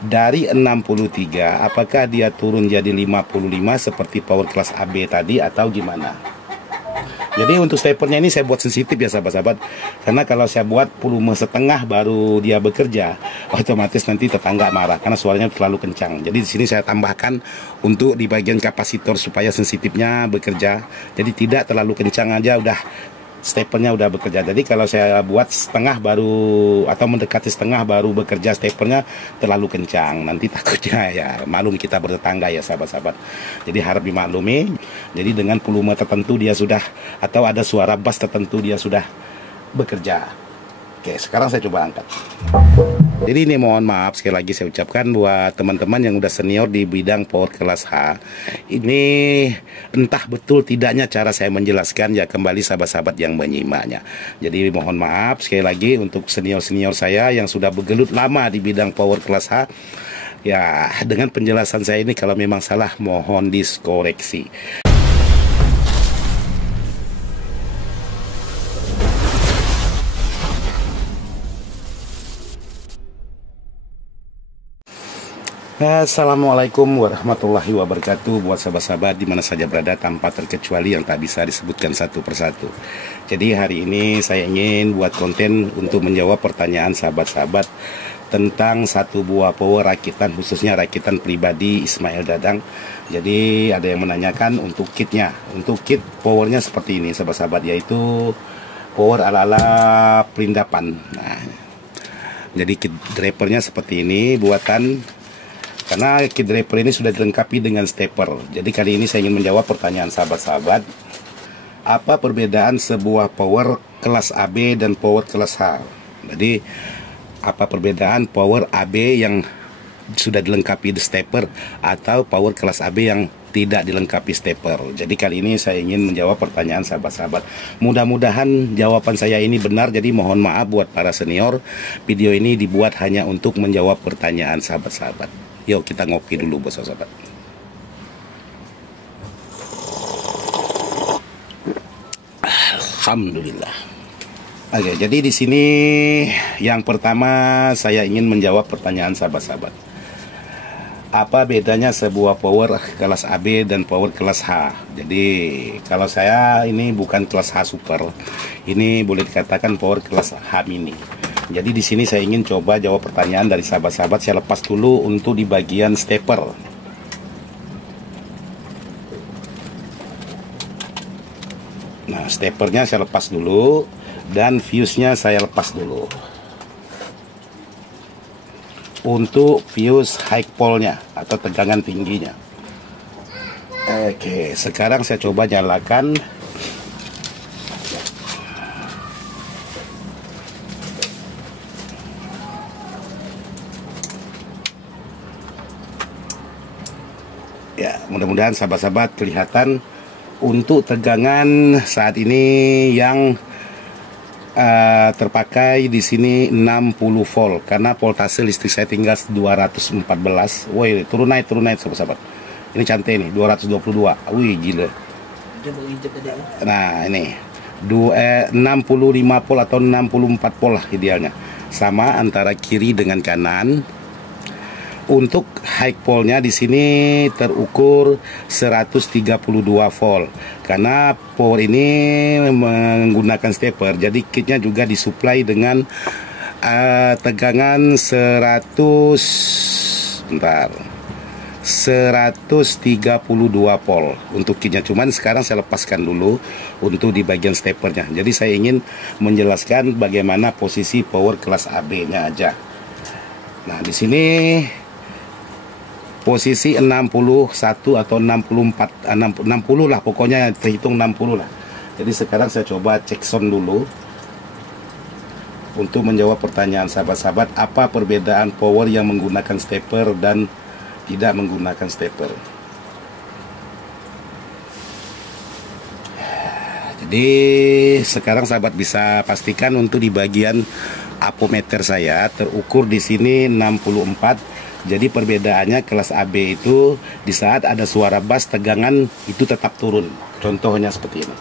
dari 63 apakah dia turun jadi 55 seperti power kelas AB tadi atau gimana. Jadi untuk steppernya ini saya buat sensitif ya sahabat-sahabat, karena kalau saya buat volume setengah baru dia bekerja, otomatis nanti tetangga marah karena suaranya terlalu kencang. Jadi di sini saya tambahkan untuk di bagian kapasitor supaya sensitifnya bekerja. Jadi tidak terlalu kencang aja udah steppernya udah bekerja. Jadi kalau saya buat setengah baru atau mendekati setengah baru bekerja steppernya terlalu kencang, nanti takutnya ya maklum kita bertetangga ya sahabat-sahabat. Jadi harap dimaklumi. Jadi dengan volume tertentu dia sudah, atau ada suara bass tertentu dia sudah bekerja. Oke, sekarang saya coba angkat. Jadi ini mohon maaf sekali lagi saya ucapkan buat teman-teman yang udah senior di bidang power kelas H. Ini entah betul tidaknya cara saya menjelaskan, ya kembali sahabat-sahabat yang menyimaknya. Jadi mohon maaf sekali lagi untuk senior-senior saya yang sudah bergelut lama di bidang power kelas H. Ya dengan penjelasan saya ini kalau memang salah mohon diskoreksi. Assalamualaikum warahmatullahi wabarakatuh buat sahabat-sahabat di mana saja berada tanpa terkecuali yang tak bisa disebutkan satu persatu. Jadi hari ini saya ingin buat konten untuk menjawab pertanyaan sahabat-sahabat tentang satu buah power rakitan, khususnya rakitan pribadi Ismail Dadang. Jadi ada yang menanyakan untuk kitnya. Untuk kit powernya seperti ini sahabat-sahabat, yaitu power ala-ala perindapan. Nah, jadi kit drivernya seperti ini buatan. Karena kit driver ini sudah dilengkapi dengan stepper. Jadi kali ini saya ingin menjawab pertanyaan sahabat-sahabat. Apa perbedaan sebuah power kelas AB dan power kelas H? Jadi apa perbedaan power AB yang sudah dilengkapi stepper atau power kelas AB yang tidak dilengkapi stepper? Jadi kali ini saya ingin menjawab pertanyaan sahabat-sahabat. Mudah-mudahan jawaban saya ini benar. Jadi mohon maaf buat para senior. Video ini dibuat hanya untuk menjawab pertanyaan sahabat-sahabat. Yuk kita ngopi dulu bos sahabat. Alhamdulillah. Oke, jadi di sini yang pertama saya ingin menjawab pertanyaan sahabat-sahabat. Apa bedanya sebuah power kelas AB dan power kelas H? Jadi kalau saya ini bukan kelas H super, ini boleh dikatakan power kelas H mini. Jadi di sini saya ingin coba jawab pertanyaan dari sahabat-sahabat. Saya lepas dulu untuk di bagian stepper. Nah, steppernya saya lepas dulu dan fuse-nya saya lepas dulu. Untuk fuse high pole-nya atau tegangan tingginya. Oke, sekarang saya coba nyalakan. Ya, mudah-mudahan sahabat-sahabat kelihatan untuk tegangan saat ini yang terpakai di sini 60 volt karena voltase listrik saya tinggal 214. Woi, turun naik sahabat-sahabat. Ini cantik nih, 222. Wih, gila. Nah, ini 65 volt atau 64 volt lah idealnya. Sama antara kiri dengan kanan. Untuk high pole-nya di sini terukur 132 volt. Karena power ini menggunakan stepper, jadi kitnya juga disuplai dengan tegangan 132 volt untuk kitnya. Cuman sekarang saya lepaskan dulu untuk di bagian steppernya. Jadi saya ingin menjelaskan bagaimana posisi power kelas AB-nya aja. Nah, di sini posisi 61 atau 64, 60 lah pokoknya, terhitung 60 lah. Jadi sekarang saya coba cek sound dulu untuk menjawab pertanyaan sahabat-sahabat, apa perbedaan power yang menggunakan stepper dan tidak menggunakan stepper. Jadi sekarang sahabat bisa pastikan untuk di bagian apometer saya terukur di sini 64. Jadi perbedaannya kelas AB itu di saat ada suara bass tegangan itu tetap turun. Contohnya seperti ini.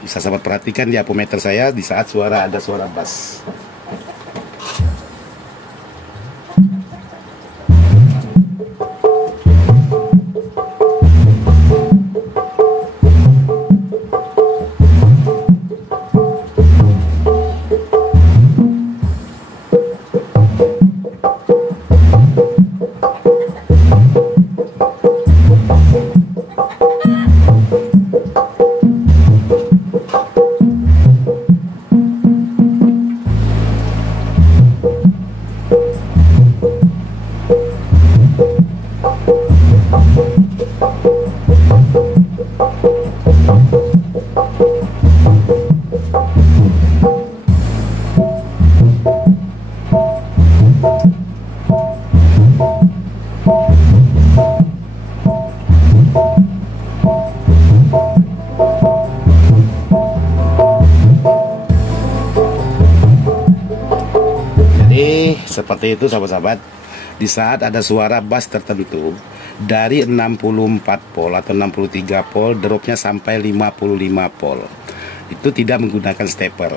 Bisa sahabat perhatikan di apometer saya di saat ada suara bass. Seperti itu sahabat-sahabat, di saat ada suara bass tertentu dari 64 volt atau 63 volt dropnya sampai 55 volt, itu tidak menggunakan stepper.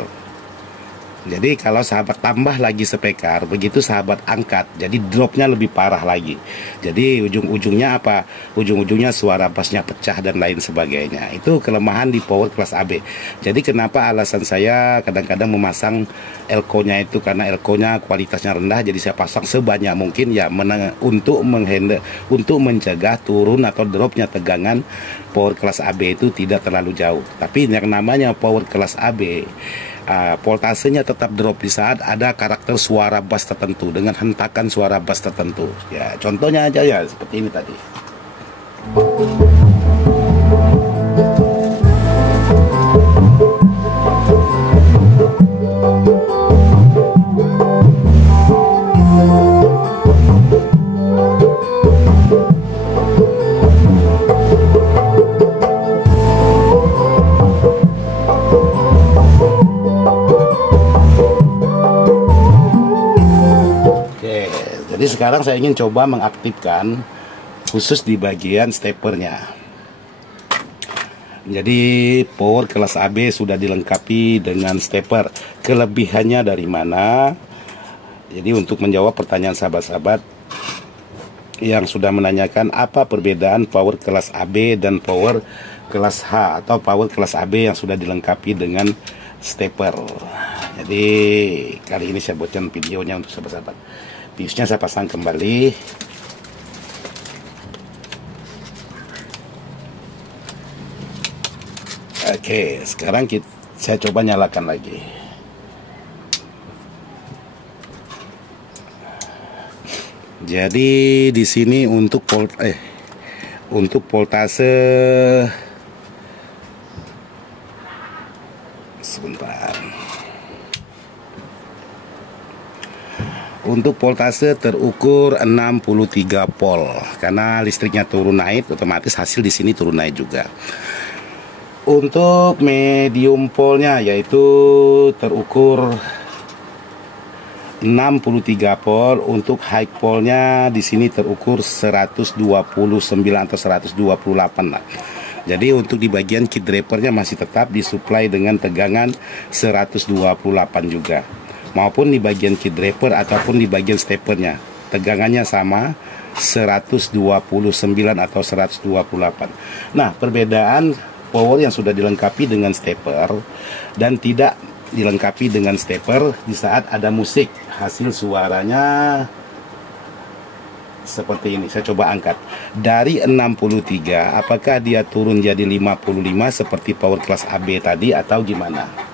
Jadi kalau sahabat tambah lagi spekar, begitu sahabat angkat, jadi dropnya lebih parah lagi. Jadi ujung-ujungnya apa? Ujung-ujungnya suara bassnya pecah dan lain sebagainya. Itu kelemahan di power kelas AB. Jadi kenapa alasan saya kadang-kadang memasang elko-nya itu, karena elko-nya kualitasnya rendah, jadi saya pasang sebanyak mungkin ya untuk untuk mencegah turun atau dropnya tegangan power kelas AB itu tidak terlalu jauh. Tapi yang namanya power kelas AB, voltasenya tetap drop di saat ada karakter suara bass tertentu dengan hentakan suara bass tertentu. Ya, contohnya aja ya seperti ini tadi. Jadi sekarang saya ingin coba mengaktifkan khusus di bagian steppernya. Jadi power kelas AB sudah dilengkapi dengan stepper. Kelebihannya dari mana? Jadi untuk menjawab pertanyaan sahabat-sahabat yang sudah menanyakan apa perbedaan power kelas AB dan power kelas H atau power kelas AB yang sudah dilengkapi dengan stepper. Jadi kali ini saya buatkan videonya untuk sahabat-sahabat. Fuse-nya saya pasang kembali. Oke, sekarang saya coba nyalakan lagi. Jadi di sini untuk voltase, sebentar. Untuk voltase terukur 63 volt. Karena listriknya turun naik, otomatis hasil di sini turun naik juga. Untuk medium voltnya yaitu terukur 63 volt. Untuk high voltnya di sini terukur 129 atau 128 lah. Jadi untuk di bagian kit drivernya masih tetap disuplai dengan tegangan 128 juga. Maupun di bagian kit driver ataupun di bagian steppernya tegangannya sama 129 atau 128. Nah, perbedaan power yang sudah dilengkapi dengan stepper dan tidak dilengkapi dengan stepper di saat ada musik, hasil suaranya seperti ini. Saya coba angkat dari 63, apakah dia turun jadi 55 seperti power kelas AB tadi atau gimana?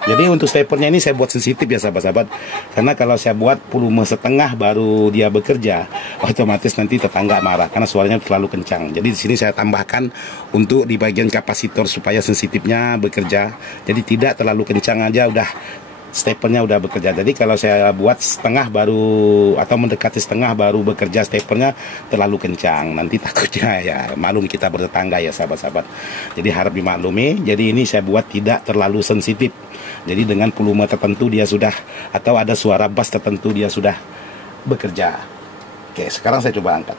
Jadi untuk steppernya ini saya buat sensitif ya sahabat-sahabat, karena kalau saya buat volume setengah baru dia bekerja, otomatis nanti tetangga marah karena suaranya terlalu kencang. Jadi di sini saya tambahkan untuk di bagian kapasitor supaya sensitifnya bekerja. Jadi tidak terlalu kencang aja udah steppernya udah bekerja. Jadi kalau saya buat setengah baru atau mendekati setengah baru bekerja steppernya terlalu kencang, nanti takutnya ya maklum kita bertetangga ya sahabat-sahabat. Jadi harap dimaklumi. Jadi ini saya buat tidak terlalu sensitif. Jadi dengan volume tertentu dia sudah, atau ada suara bass tertentu dia sudah bekerja. Oke, sekarang saya coba angkat.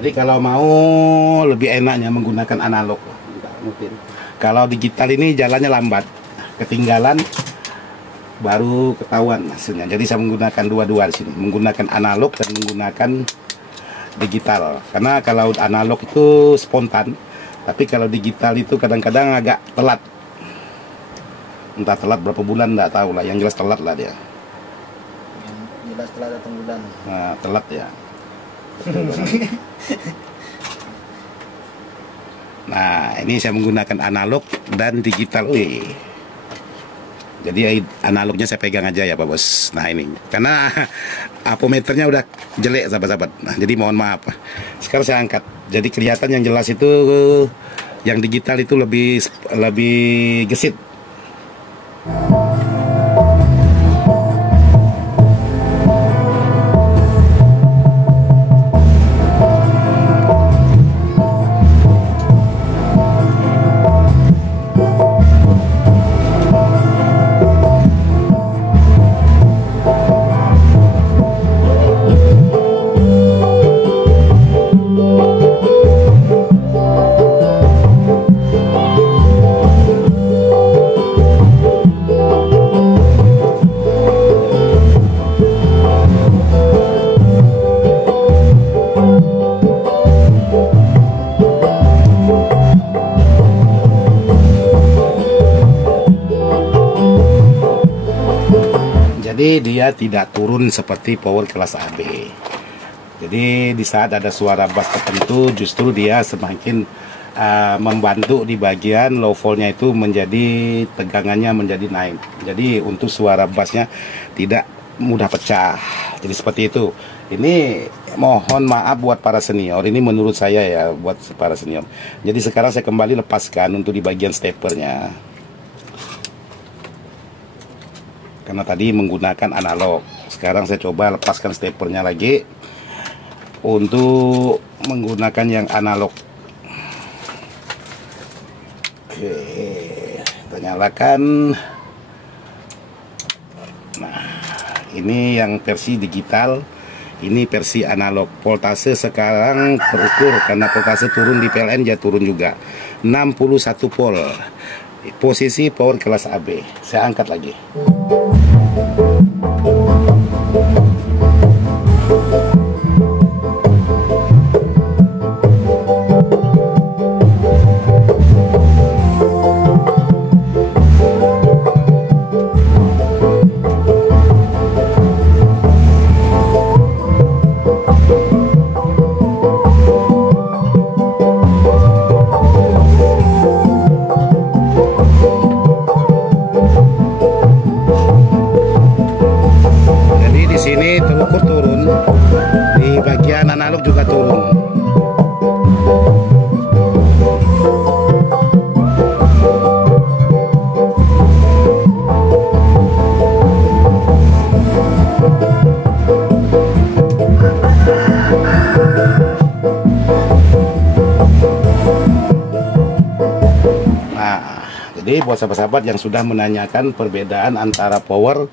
Jadi kalau mau lebih enaknya menggunakan analog. Kalau digital ini jalannya lambat, ketinggalan baru ketahuan hasilnya. Jadi saya menggunakan dua-dua di sini, menggunakan analog dan menggunakan digital. Karena kalau analog itu spontan, tapi kalau digital itu kadang-kadang agak telat. Entah telat berapa bulan nggak tahu lah, yang jelas telat lah dia. Yang jelas telat datang bulan. Nah, telat ya. Nah, ini saya menggunakan analog dan digital. Wih. Jadi analognya saya pegang aja ya Pak Bos. Nah ini, karena apometernya udah jelek sahabat-sahabat. Nah, jadi mohon maaf. Sekarang saya angkat. Jadi kelihatan yang jelas itu yang digital itu lebih gesit. Jadi dia tidak turun seperti power kelas AB. Jadi di saat ada suara bass tertentu justru dia semakin membantu di bagian low voltnya itu menjadi tegangannya menjadi naik. Jadi untuk suara bassnya tidak mudah pecah. Jadi seperti itu. Ini mohon maaf buat para senior. Ini menurut saya ya buat para senior. Jadi sekarang saya kembali lepaskan untuk di bagian steppernya. Karena tadi menggunakan analog. Sekarang saya coba lepaskan steppernya lagi untuk menggunakan yang analog. Oke, kita nyalakan. Nah, ini yang versi digital, ini versi analog. Voltase sekarang terukur karena voltase turun di PLN ya turun juga. 61 volt. Posisi power kelas AB. Saya angkat lagi. Sini terukur turun, di bagian analog juga turun. Jadi buat sahabat-sahabat yang sudah menanyakan perbedaan antara power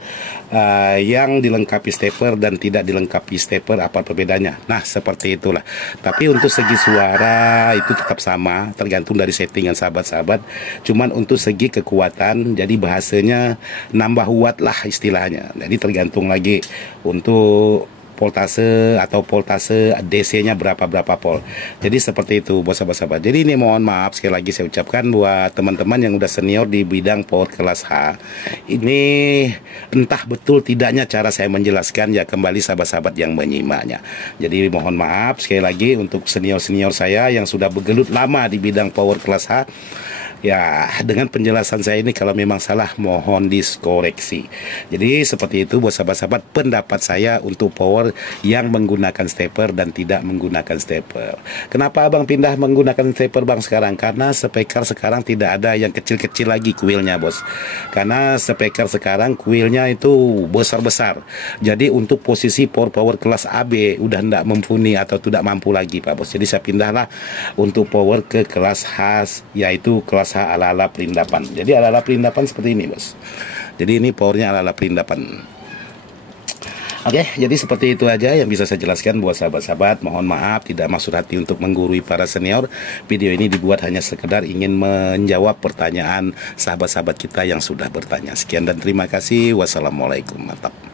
yang dilengkapi stepper dan tidak dilengkapi stepper, apa perbedaannya? Nah seperti itulah. Tapi untuk segi suara itu tetap sama, tergantung dari settingan sahabat-sahabat. Cuman untuk segi kekuatan, jadi bahasanya nambah watt lah istilahnya. Jadi tergantung lagi untuk voltase atau voltase DC-nya berapa volt. Jadi seperti itu buat sahabat-sahabat. Jadi ini mohon maaf sekali lagi saya ucapkan buat teman-teman yang udah senior di bidang power kelas H. Ini entah betul tidaknya cara saya menjelaskan ya kembali sahabat-sahabat yang menyimaknya. Jadi mohon maaf sekali lagi untuk senior-senior saya yang sudah bergelut lama di bidang power kelas H. Ya, dengan penjelasan saya ini kalau memang salah mohon diskoreksi. Jadi seperti itu buat sahabat-sahabat pendapat saya untuk power yang menggunakan stepper dan tidak menggunakan stepper. Kenapa Abang pindah menggunakan stepper Bang sekarang? Karena speaker sekarang tidak ada yang kecil-kecil lagi kuilnya bos. Karena speaker sekarang kuilnya itu besar-besar. Jadi untuk posisi power kelas AB udah tidak mumpuni atau tidak mampu lagi Pak bos. Jadi saya pindahlah untuk power ke kelas H, yaitu kelas H ala-ala perindapan. Jadi ala-ala perindapan seperti ini bos. Jadi ini powernya ala-ala perindapan. Oke, jadi seperti itu aja yang bisa saya jelaskan buat sahabat-sahabat. Mohon maaf, tidak maksud hati untuk menggurui para senior. Video ini dibuat hanya sekedar ingin menjawab pertanyaan sahabat-sahabat kita yang sudah bertanya. Sekian dan terima kasih. Wassalamualaikum. Mantap.